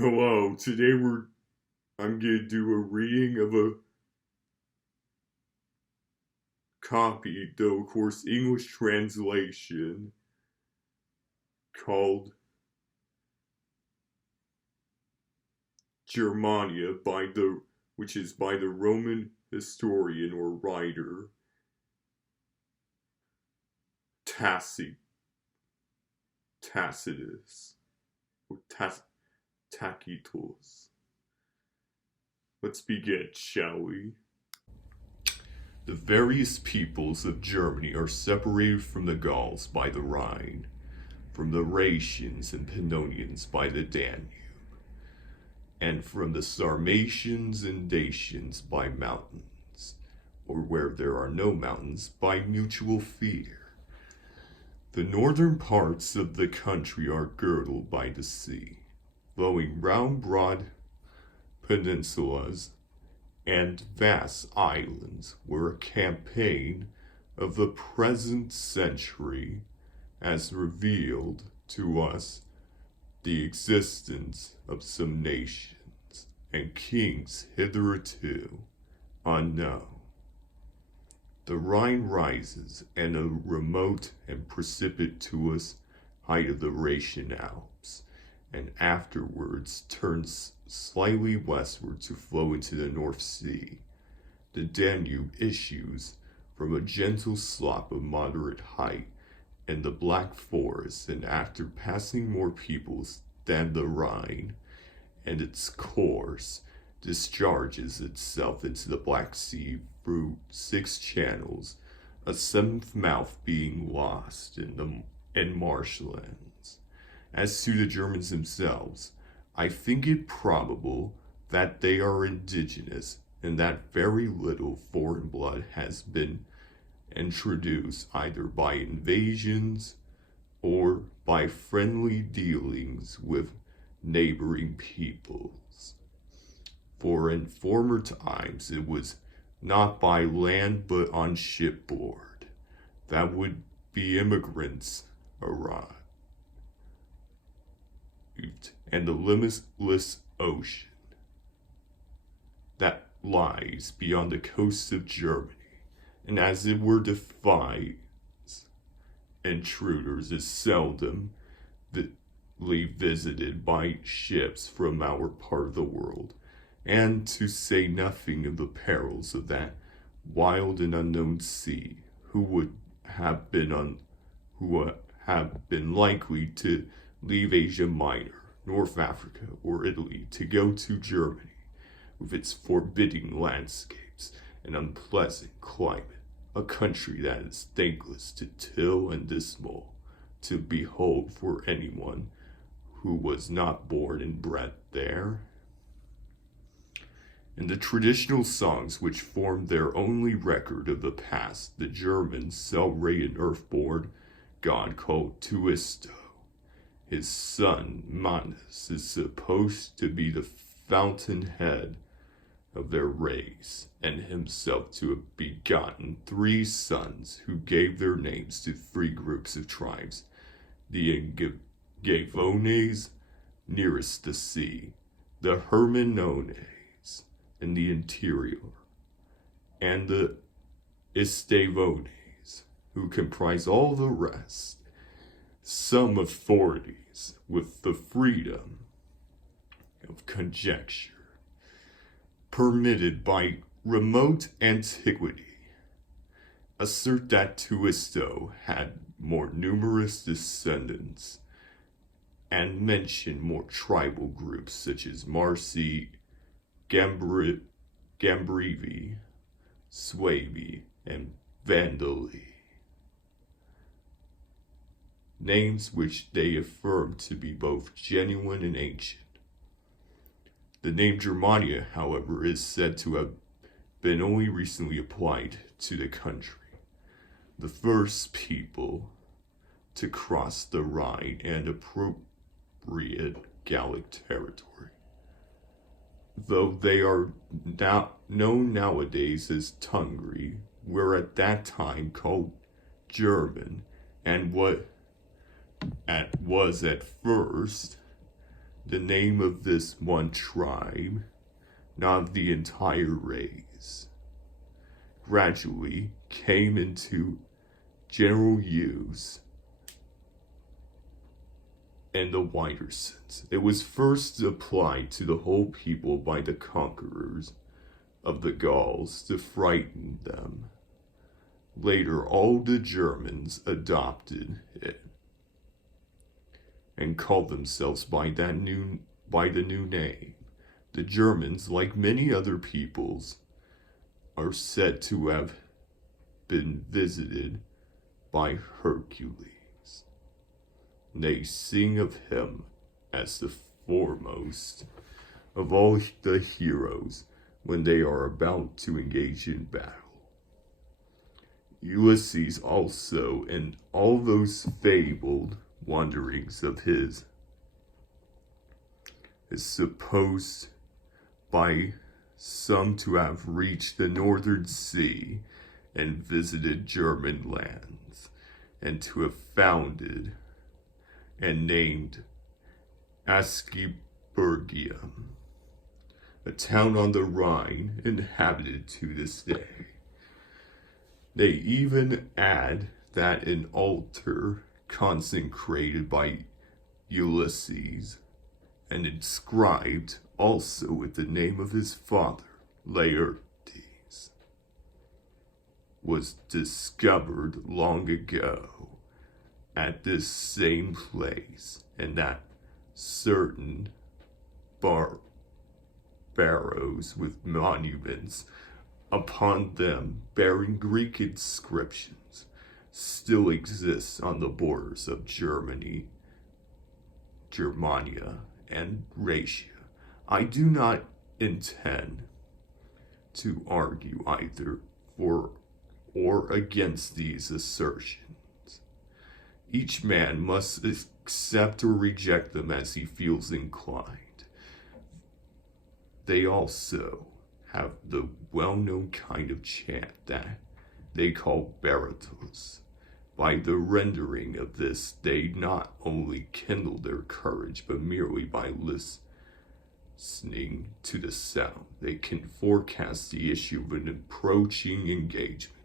Hello, I'm gonna do a reading of a copy, though of course English translation, called Germania which is by the Roman historian or writer Taci, Tacitus, or Tacitus. Let's begin, shall we? The various peoples of Germany are separated from the Gauls by the Rhine, from the Rhaetians and Pannonians by the Danube, and from the Sarmatians and Dacians by mountains, or where there are no mountains, by mutual fear. The northern parts of the country are girdled by the sea, flowing round broad peninsulas and vast islands, where a campaign of the present century has revealed to us the existence of some nations and kings hitherto unknown. The Rhine rises at a remote and precipitous height of the Rhaetian Alps, and afterwards turns slightly westward to flow into the North Sea. The Danube issues from a gentle slope of moderate height in the Black Forest, and after passing more peoples than the Rhine, and its course discharges itself into the Black Sea through 6 channels, a 7th mouth being lost in marshlands. As to the Germans themselves, I think it probable that they are indigenous, and that very little foreign blood has been introduced either by invasions or by friendly dealings with neighboring peoples. For in former times it was not by land but on shipboard that would be immigrants arrived, and the limitless ocean that lies beyond the coast of Germany, and as it were defies intruders, is seldom visited by ships from our part of the world, and to say nothing of the perils of that wild and unknown sea, who have been likely to leave Asia Minor, North Africa, or Italy to go to Germany, with its forbidding landscapes and unpleasant climate, a country that is thankless to till and dismal to behold for anyone who was not born and bred there. In the traditional songs which form their only record of the past, the Germans celebrate an earth-born god called Tuisto. His son, Manus, is supposed to be the fountainhead of their race, and himself to have begotten 3 sons who gave their names to 3 groups of tribes: the Gavones nearest the sea, the Hermanones in the interior, and the Estavones, who comprise all the rest. Some authorities, with the freedom of conjecture permitted by remote antiquity, assert that Tuisto had more numerous descendants, and mention more tribal groups such as Marsi, Gambrivi, Suevi, and Vandali, names which they affirm to be both genuine and ancient. The name Germania, however, is said to have been only recently applied to the country, the first people to cross the Rhine and appropriate Gallic territory, though they are now known nowadays as Tungri, were at that time called German, and what was at first the name of this one tribe, not of the entire race, gradually came into general use in the wider sense. It was first applied to the whole people by the conquerors of the Gauls to frighten them. Later, all the Germans adopted it and called themselves by the new name. The Germans, like many other peoples, are said to have been visited by Hercules. They sing of him as the foremost of all the heroes when they are about to engage in battle. Ulysses also, in all those fabled wanderings of his, is supposed by some to have reached the northern sea and visited German lands, and to have founded and named Asciburgium, a town on the Rhine inhabited to this day. They even add that an altar consecrated by Ulysses and inscribed also with the name of his father, Laertes, was discovered long ago at this same place, and that certain barrows with monuments upon them bearing Greek inscriptions still exists on the borders of Germany, Germania, and Raetia. I do not intend to argue either for or against these assertions. Each man must accept or reject them as he feels inclined. They also have the well-known kind of chant that they call baratos. By the rendering of this, they not only kindle their courage, but merely by listening to the sound, they can forecast the issue of an approaching engagement,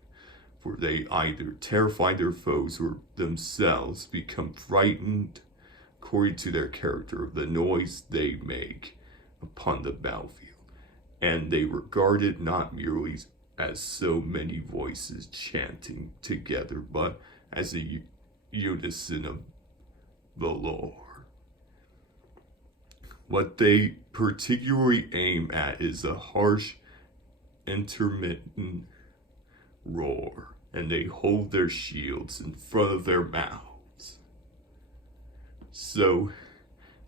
for they either terrify their foes or themselves become frightened according to their character of the noise they make upon the battlefield. And they regard it not merely as so many voices chanting together, but as a unison of the lore. What they particularly aim at is a harsh, intermittent roar, and they hold their shields in front of their mouths, so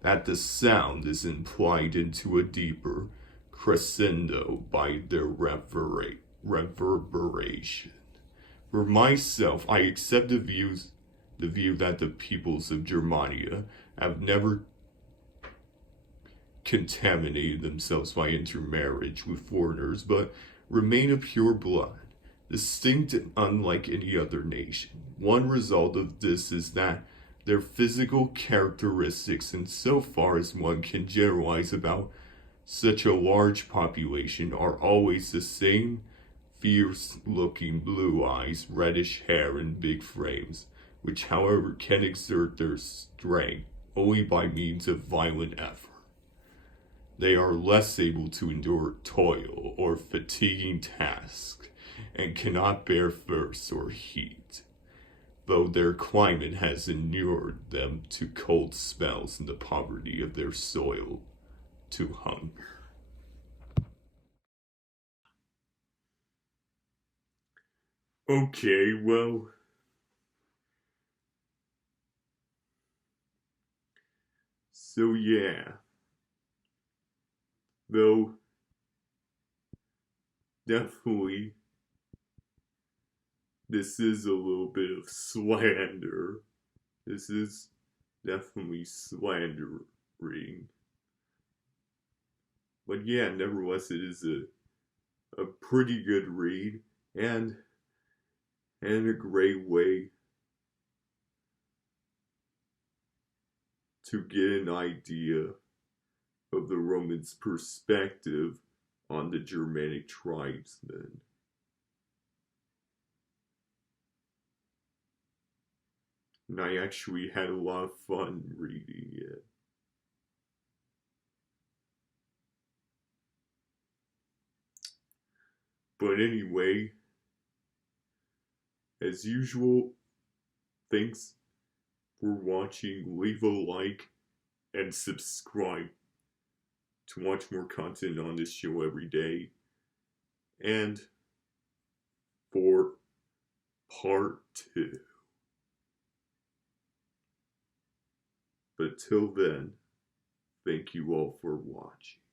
that the sound is implied into a deeper crescendo by their reverberation. For myself, I accept the view that the peoples of Germania have never contaminated themselves by intermarriage with foreigners, but remain of pure blood, distinct and unlike any other nation. One result of this is that their physical characteristics, insofar as one can generalize about such a large population, are always the same: fierce-looking blue eyes, reddish hair, and big frames, which, however, can exert their strength only by means of violent effort. They are less able to endure toil or fatiguing tasks, and cannot bear thirst or heat, though their climate has inured them to cold spells and the poverty of their soil to hunger. Okay, well, so yeah, though definitely this is a little bit of slander. This is definitely slandering. But yeah, nevertheless, it is a pretty good read, and a great way to get an idea of the Romans' perspective on the Germanic tribesmen. And I actually had a lot of fun reading it. But anyway, as usual, thanks for watching. Leave a like and subscribe to watch more content on this show every day. And for part 2. But till then, thank you all for watching.